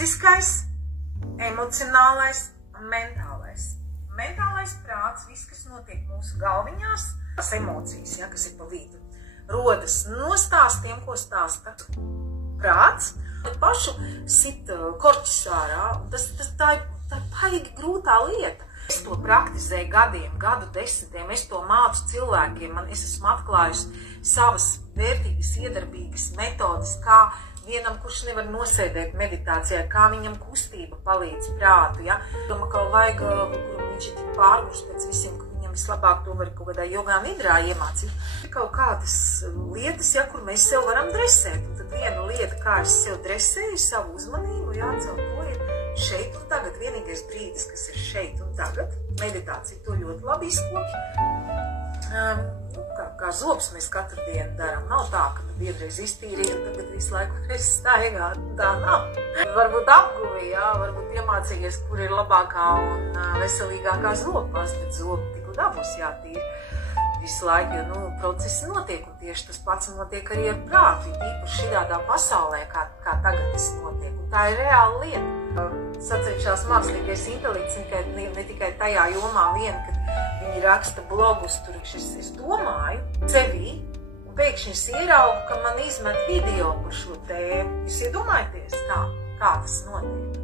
fiziskais, emocionālais un mentālais. Mentālais prāts, viss, kas notiek mūsu galviņās, tās emocijas, ja, kas ir pa vidu, rodas no stāstiem, ko stāsta prāts, pašu sit korķis ārā, un tā ir paigi grūtā lieta. Es to praktizēju gadiem, gadu desmitiem, es to mācu cilvēkiem, es esmu atklājusi savas vērtīgas, iedarbīgas metodas, kā vienam, kurš nevar nosēdēt meditācijā, kā viņam kustība palīdz prātu, ja. Ka vajag, kur viņš ir tik pārgurs pēc visiem, ka viņam vislabāk to var kaut kādā jogā nidrā iemācīt. Ir kaut kādas lietas, ja, kur mēs sev varam dresēt, un tad viena lieta, kā es sev dresēju, savu uzmanību, jāatcel to ir šeit un tagad, vienīgais brīdis, kas ir šeit un tagad. Meditācija to ļoti labi izkopja. Kā zobs mēs katru dienu darām. Nav tā, ka tu vienreiz iztīrīji un tagad visu laiku reiz staigāt. Tā nav. Varbūt apguvi, jā, varbūt iemācījies, kur ir labākā un veselīgākā zobpasta, bet zobi tik un abus jātīri visu laiku, jo procesi notiek, un tieši tas pats notiek arī ar prātu, īpaši šādā pasaulē, kā tagad tas notiek. Un tā ir reāla lieta. Sacenšās mākslīgais intelekts ne tikai tajā jomā vien, kad viņi raksta blogus, tur es domāju sevī, un pēkšņi es ieraugu, ka man izmet video par šo tēmu. Jūs iedomājaties, kā tas notiek?